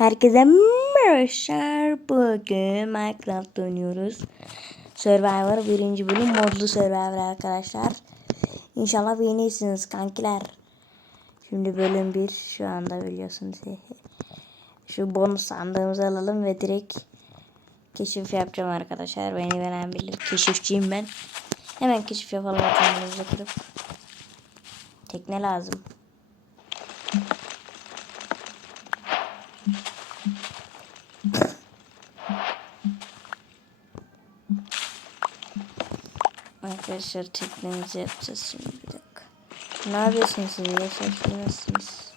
Herkese merhabalar. Bugün Minecraft oynuyoruz. Survivor birinci bölüm modlu Survivor arkadaşlar. İnşallah beğenirsiniz kankiler. Şimdi bölüm 1 şu anda biliyorsunuz. Şu bonus sandığımızı alalım ve direkt keşif yapacağım arkadaşlar. Beni veren bilir. Keşifçiyim ben. Hemen keşif yapalım. Tekne lazım. Arkadaşlar teknemizi yapacağız şimdi bir dakika. Ne yapıyorsunuz siz? Yaşarsınız.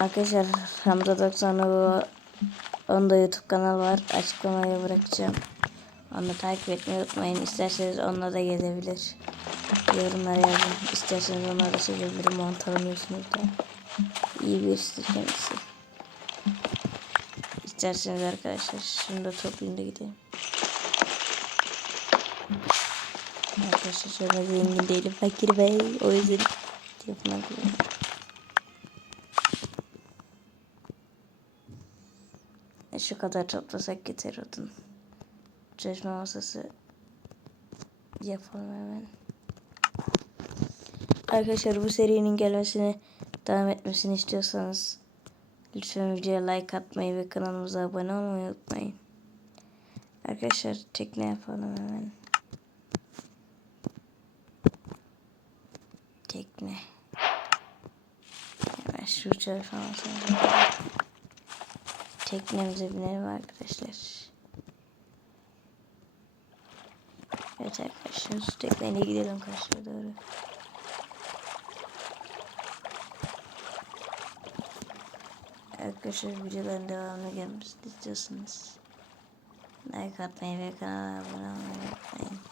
Arkadaşlar Hamza 90'ı onun da YouTube kanalı var. Açıklamaya bırakacağım. Onu takip etmeyi unutmayın. İsterseniz onunla da gelebilir. Yorumlara yazın. İsterseniz onunla da çekebilirim. Onu tanımıyorsunuz da. İyi birisi kendisi. İsterseniz arkadaşlar da toplayayım da gidelim. Arkadaşlar şöyle zengin değilim fakir bey. O yüzden telefona kullanıyorum. E, Şu kadar toplasak yeter odun. Çalışma masası yapalım hemen. Arkadaşlar bu serinin gelmesini devam etmesini istiyorsanız lütfen videoya like atmayı ve kanalımıza abone olmayı unutmayın. Arkadaşlar tekne yapalım hemen. Tekne. Hemen şu tarafa basalım. Teknemize binelim arkadaşlar. Evet arkadaşlar şu tekneyle gidelim karşıya doğru. Arkadaşlar videoların devamını gelmesini istiyorsanız like atmayı ve kanala abone olmayı unutmayın.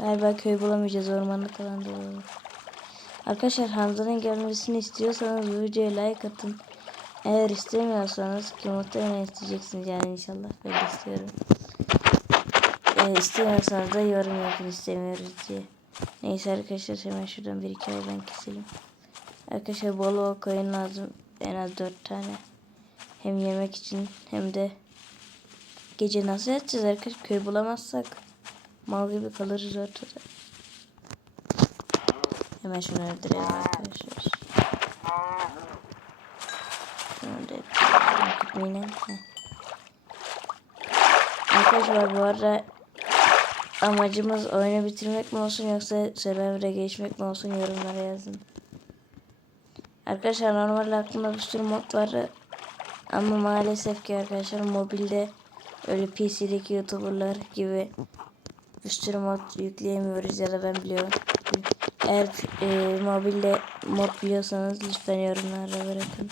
Galiba köy bulamayacağız ormanlık alanda olur. Arkadaşlar Hamza'nın gelmesini istiyorsanız videoya like atın. Eğer istemiyorsanız ki muhtemelen isteyeceksiniz yani inşallah ben istiyorum. Ee, istemiyorsanız da yorum yapın istemiyoruz diye. Neyse arkadaşlar hemen şuradan bir iki hayvan keselim. Arkadaşlar bol bol koyun lazım. En az dört tane. Hem yemek için hem de gece nasıl yatacağız arkadaşlar köy bulamazsak. Mal gibi kalırız ortada. Hemen şunu öldürelim arkadaşlar. Şunu. Arkadaşlar bu arada amacımız oyunu bitirmek mi olsun yoksa server'a geçmek mi olsun yorumlara yazın. Arkadaşlar normalde aklımda bir sürü mod var ama maalesef ki arkadaşlar mobilde öyle PC'deki youtuberlar gibi bir sürü mod yükleyemiyoruz ya da ben biliyorum. Eğer e, mobilde mod biliyorsanız lütfen yorumlara bırakın.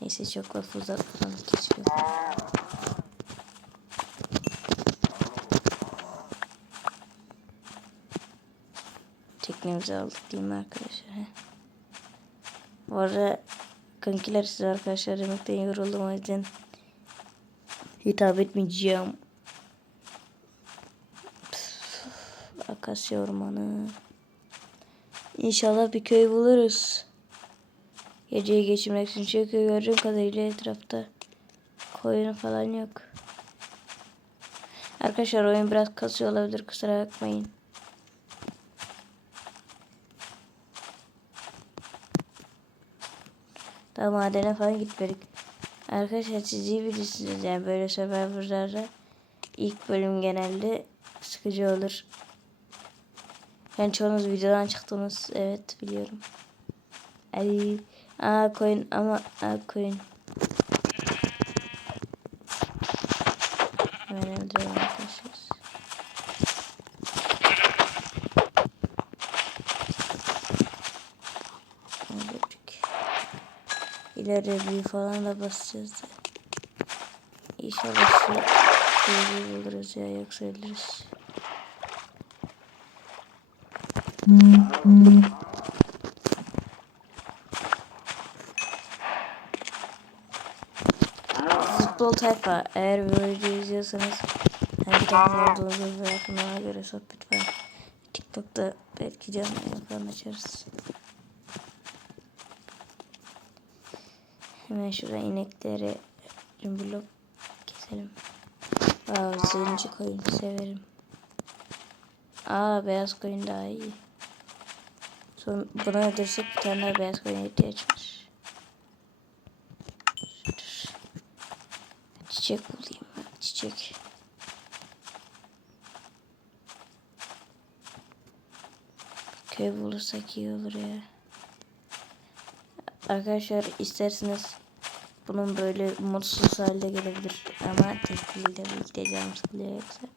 Neyse çok lafı uzatmadan keşke. Teknemizi aldık değil mi arkadaşlar? He? Bu arada kankiler size arkadaşlar demekten yoruldum o yüzden hitap etmeyeceğim. Akasya ormanı. İnşallah bir köy buluruz. Geceyi geçirmek için çünkü gördüğüm kadarıyla etrafta koyun falan yok. Arkadaşlar oyun biraz kasıyor olabilir kusura bakmayın. Daha madene falan gitmedik. Arkadaşlar siz iyi bilirsiniz yani böyle survivorlarda ilk bölüm genelde sıkıcı olur. Yani çoğunuz videodan çıktınız. Evet biliyorum. Ay, aa koyun ama aa koyun. Hemen öldürüyorum arkadaşlar. Öldürdük. İleri büyü falan da basacağız. İnşallah şu buluruz ya yoksa ölürüz. Futbol tayfa eğer bu videoyu izliyorsanız hangi takım olduğunuzu ve ona göre sohbet var. TikTok'ta belki canlı yayın açarız. Hemen şuraya inekleri blok keselim. Aa zenci koyun severim. Aa beyaz koyun daha iyi. Son öldürsek bir tane daha beyaz koyun ihtiyaç var. Çiçek bulayım ben. Çiçek. Köy bulursak iyi olur ya. Arkadaşlar isterseniz bunun böyle mutsuz halde gelebilir ama tek değil de canım sıkılıyor yoksa.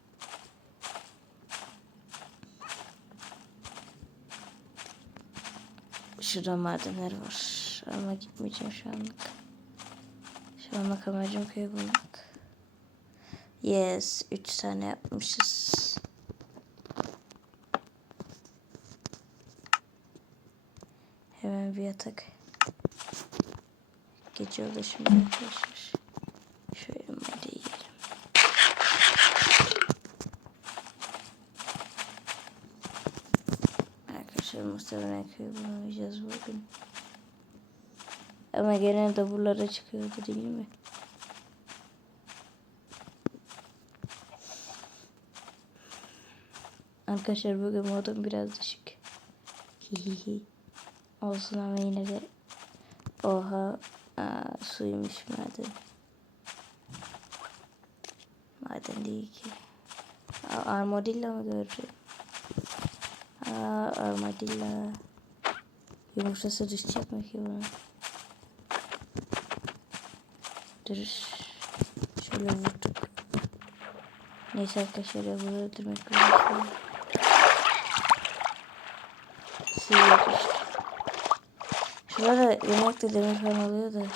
Şurada madenler var ama gitmeyeceğim şu anlık. Şu anlık amacım köy bulmak. Yes, 3 tane yapmışız. Hemen bir yatak. Gece oldu şimdi arkadaşlar. Şöyle madde yiyelim. Arkadaşlar muhtemelen köy bulamayacağız bugün. Ama genelde buralara çıkıyordu değil mi? Arkadaşlar bugün modum biraz düşük. Hihihi. Olsun ama yine de oha aa, suymuş maden. Maden değil ki. Armadillo mu gördüm? Aa, armadillo. Yumurtası düşecek mi ki bunun? Dur. Şöyle vurduk. Neyse arkadaşlar ya bunu öldürmek lazım. Suya düştü. Şurada yemekte demir falan oluyor da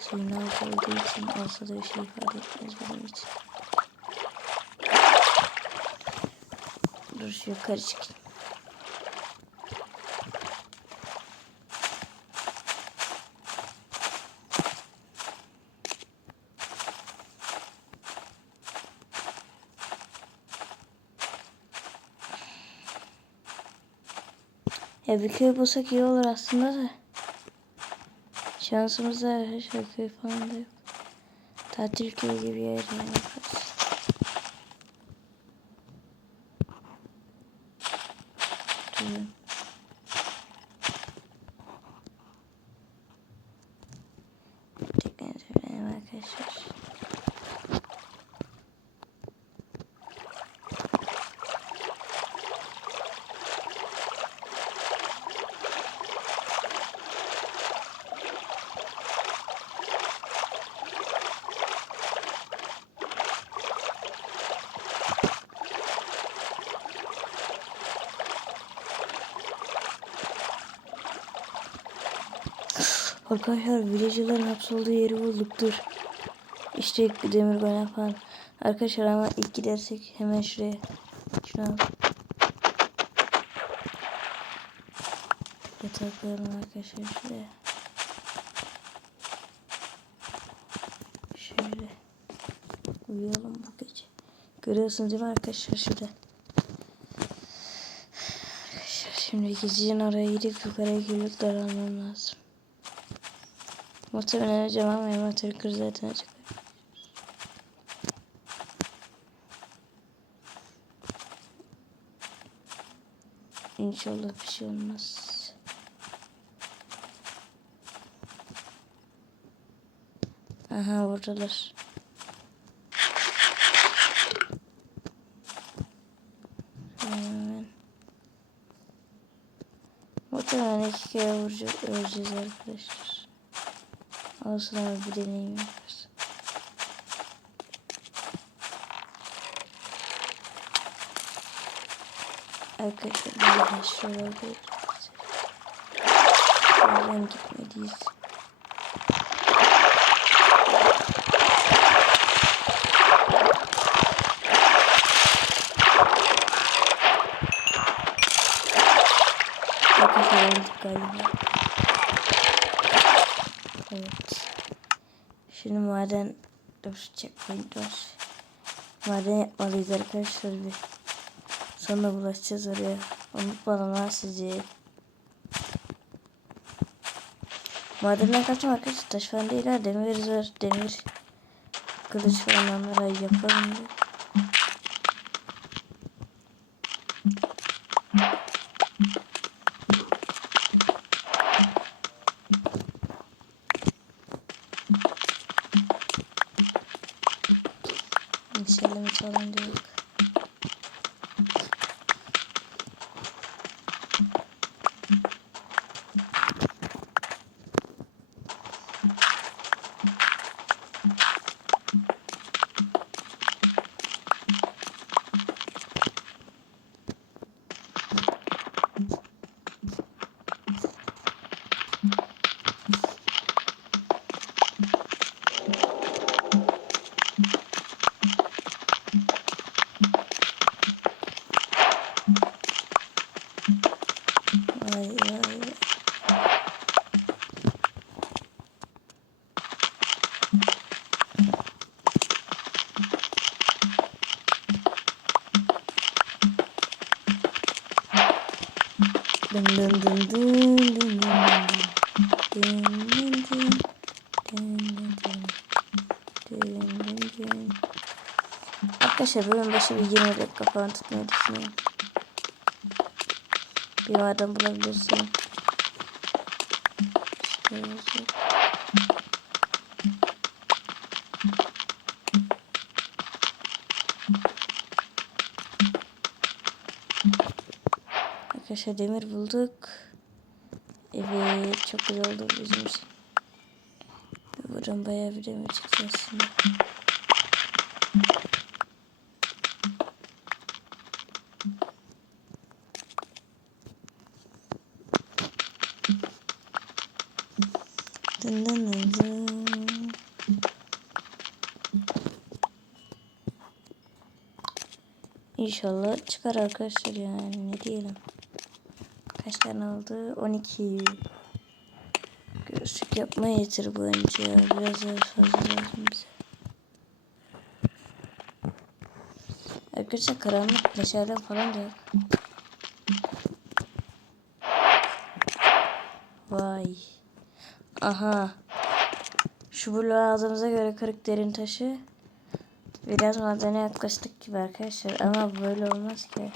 suyun altı olduğu için olsa da bir şey ifade etmez benim için. Dur yukarı çıkayım. Ya bir köy bulsak iyi olur aslında da. Şansımızda arkadaşlar köy falan da yok. Tatil köyü gibi yer yani Arkadaşlar villager'ların hapsolduğu yeri bulduk dur. İşte demir golem falan. Arkadaşlar ama ilk gidersek hemen şuraya. Şunu al. Yatak koyalım arkadaşlar şuraya. Şöyle. Uyuyalım bu gece. Görüyorsunuz değil mi arkadaşlar şurada. Arkadaşlar şimdi gizlice oraya gidip yukarıya gülükler almam lazım. Muhtemelen öleceğim ama envanteri zaten açık. İnşallah bir şey olmaz. Aha buradalar. Hemen. Muhtemelen iki kere vuracağız, öleceğiz arkadaşlar. Olsun abi bir deneyim yaparız. Arkadaşlar bir de şuralarda Oradan gitmeliyiz. Arkadaşlar öldük galiba. Evet. Şimdi maden dur checkpoint var. Maden yapmalıyız arkadaşlar bir. Sonra bulaşacağız oraya. Unutmadım ha sizi. Madenden kaçma arkadaşlar. Taş falan değil ha. Demir var. Demir. Kılıç falan onlara yapalım diye. Meşalemi falan diyor. Vay vay vay. Arkadaşlar bölüm başı bir 20 dakika falan tutmayı düşünüyorum. Bir adam bulabilirsin. Şöyle olsun. Arkadaşlar demir bulduk. Evet çok güzel oldu bizim için. Buradan bayağı bir demir çıktı aslında. Dın dın dın dın. İnşallah çıkar arkadaşlar yani ne diyelim. Kaç tane oldu? 12. Göğüslük yapmaya yeter bu önce. Biraz daha fazla lazım bize. Arkadaşlar karanlık meşale falan da yok. Vay. Aha. Şu bloğu aldığımıza göre kırık derin taşı. Biraz madene yaklaştık gibi arkadaşlar. Ama böyle olmaz ki.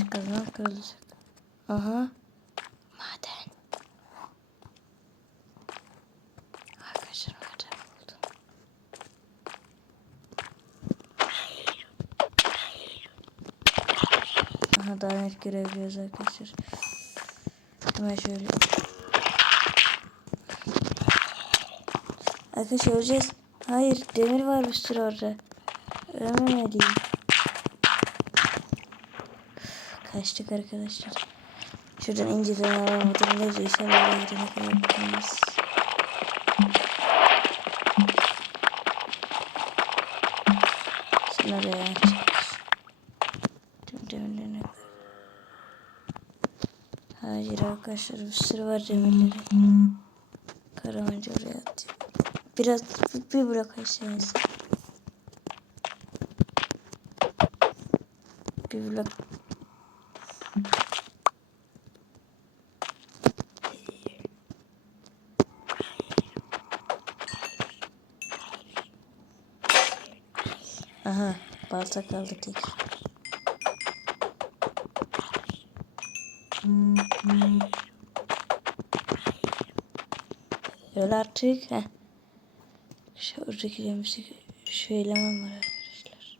Taş kazma kırılacak. Aha. Maden. Arkadaşlar maden buldum. Aha daha net görebiliyoruz arkadaşlar. Hemen şöyle. Arkadaşlar öleceğiz. Hayır demir var bir sürü orada. Ölmemeliyim. Kaçtık arkadaşlar. Şuradan inceden alalım. Hatırlayacağız. İnşallah gidene kadar yapacağız. Tüm demirlerine Hayır arkadaşlar bir sürü var demirleri. Karamanca oraya atıyor. Biraz bir, bir blok aşağı insin. Bir blok. Aha balta kaldı tek. Öyle artık. Heh. Şu oradaki demiştik. Şu eleman var arkadaşlar.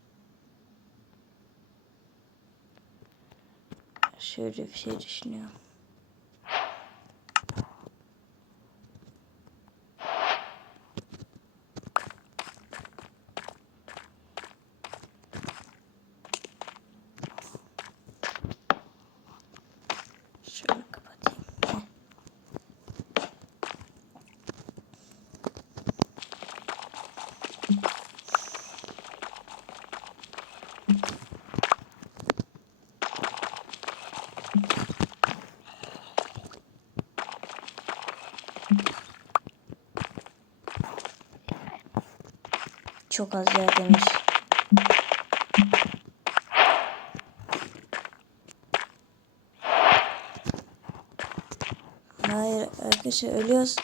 Şöyle bir şey düşünüyorum. Çok az ya demir. Hayır arkadaşlar ölüyoruz.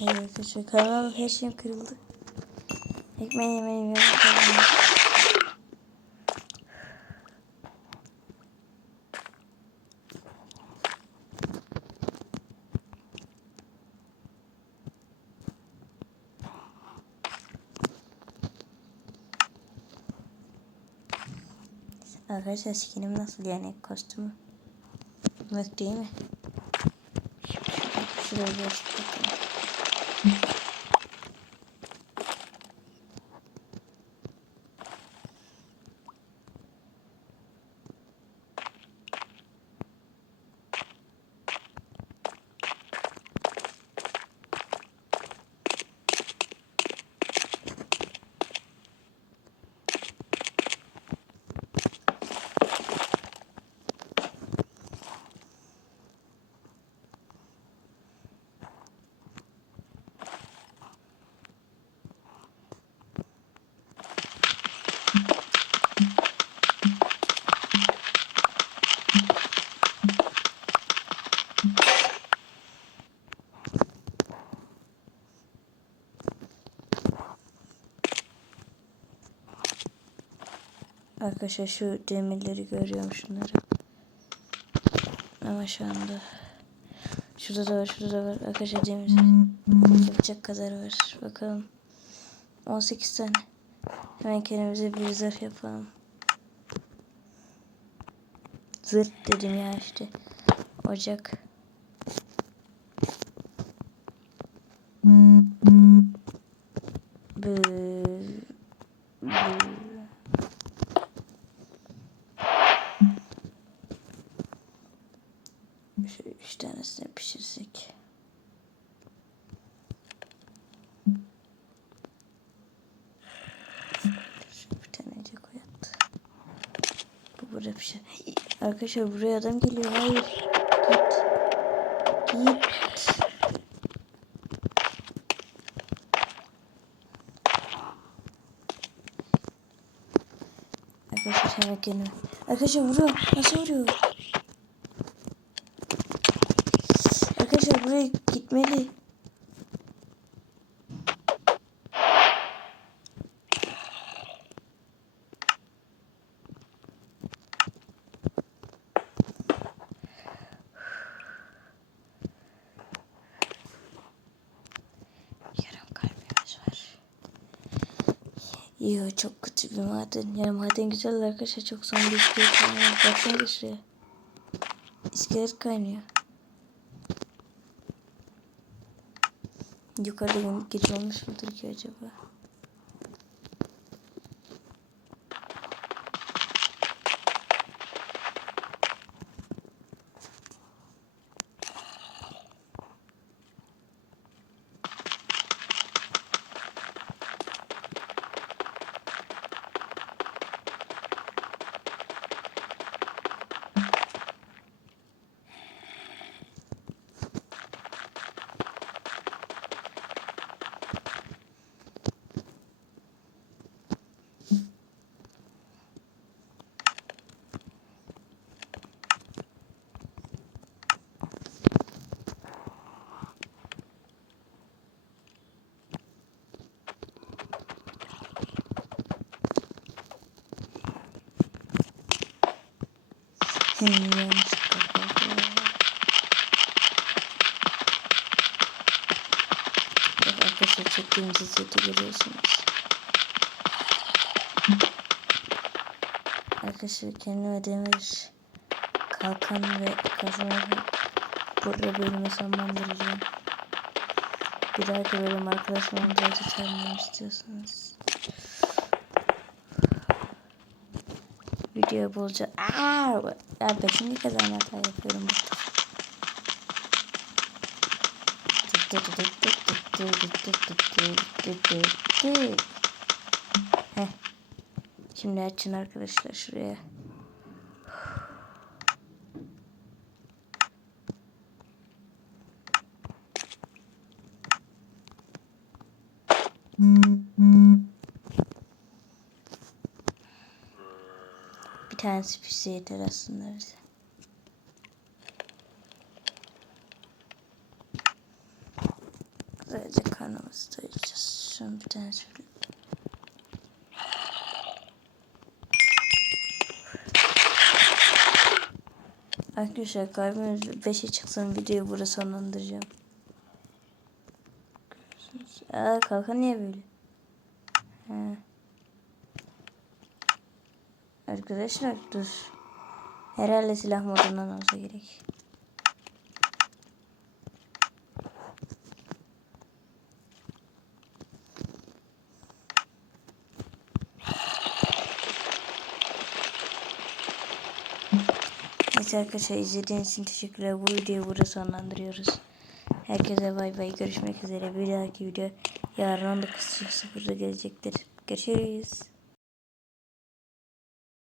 Evet arkadaşlar kanal her şeyim kırıldı. Ekmeği yemeği yemeği. Arkadaşlar skinim nasıl yani kostümü? Mi? Şuraya bakalım. Arkadaşlar şu demirleri görüyorum şunları. Ama şu anda şurada da var şurada da var. Arkadaşlar demir yapacak kadar var. Bakalım. 18 tane. Hemen kendimize bir zırh yapalım. Zırh dedim ya işte. Ocak. Şu üç tanesini pişirsek. Bir tane de koyat. Bu burada pişer. Arkadaşlar buraya adam geliyor. Hayır. Git. Git. Arkadaşlar hemen kendime. Arkadaşlar vuruyor. Nasıl vuruyor? Arkadaşlar buraya gitmeli. Var. Yo çok kötü bir maden. Yani maden güzel arkadaşlar çok zombi iskelet kaynıyor. Baksana şuraya. İskelet kaynıyor. Yukarıda gece olmuş mudur ki acaba? Evet arkadaşlar çektiğimiz izzeti görüyorsunuz. Arkadaşlar kendime demir kalkan ve kazma burada bölümü sonlandıracağım. Bir dahaki bölüm arkadaşlarımla çağırmamı istiyorsanız. Video bolca... Aa, ben şimdi kadar hata yapıyorum. Heh. Şimdi açın arkadaşlar şuraya. Tanesi pişse yeter aslında bize. Güzelce karnımızı doyuracağız. Şunu bir tanesi bile- Arkadaşlar kalbimiz 5'e çıksın videoyu burada sonlandıracağım. Aa kalkan niye böyle? He. Arkadaşlar dur. Herhalde silah modundan olsa gerek. Neyse arkadaşlar izlediğiniz için teşekkürler. Bu videoyu burada sonlandırıyoruz. Herkese bay bay. Görüşmek üzere. Bir dahaki video yarın 19.00'da gelecektir. Görüşürüz.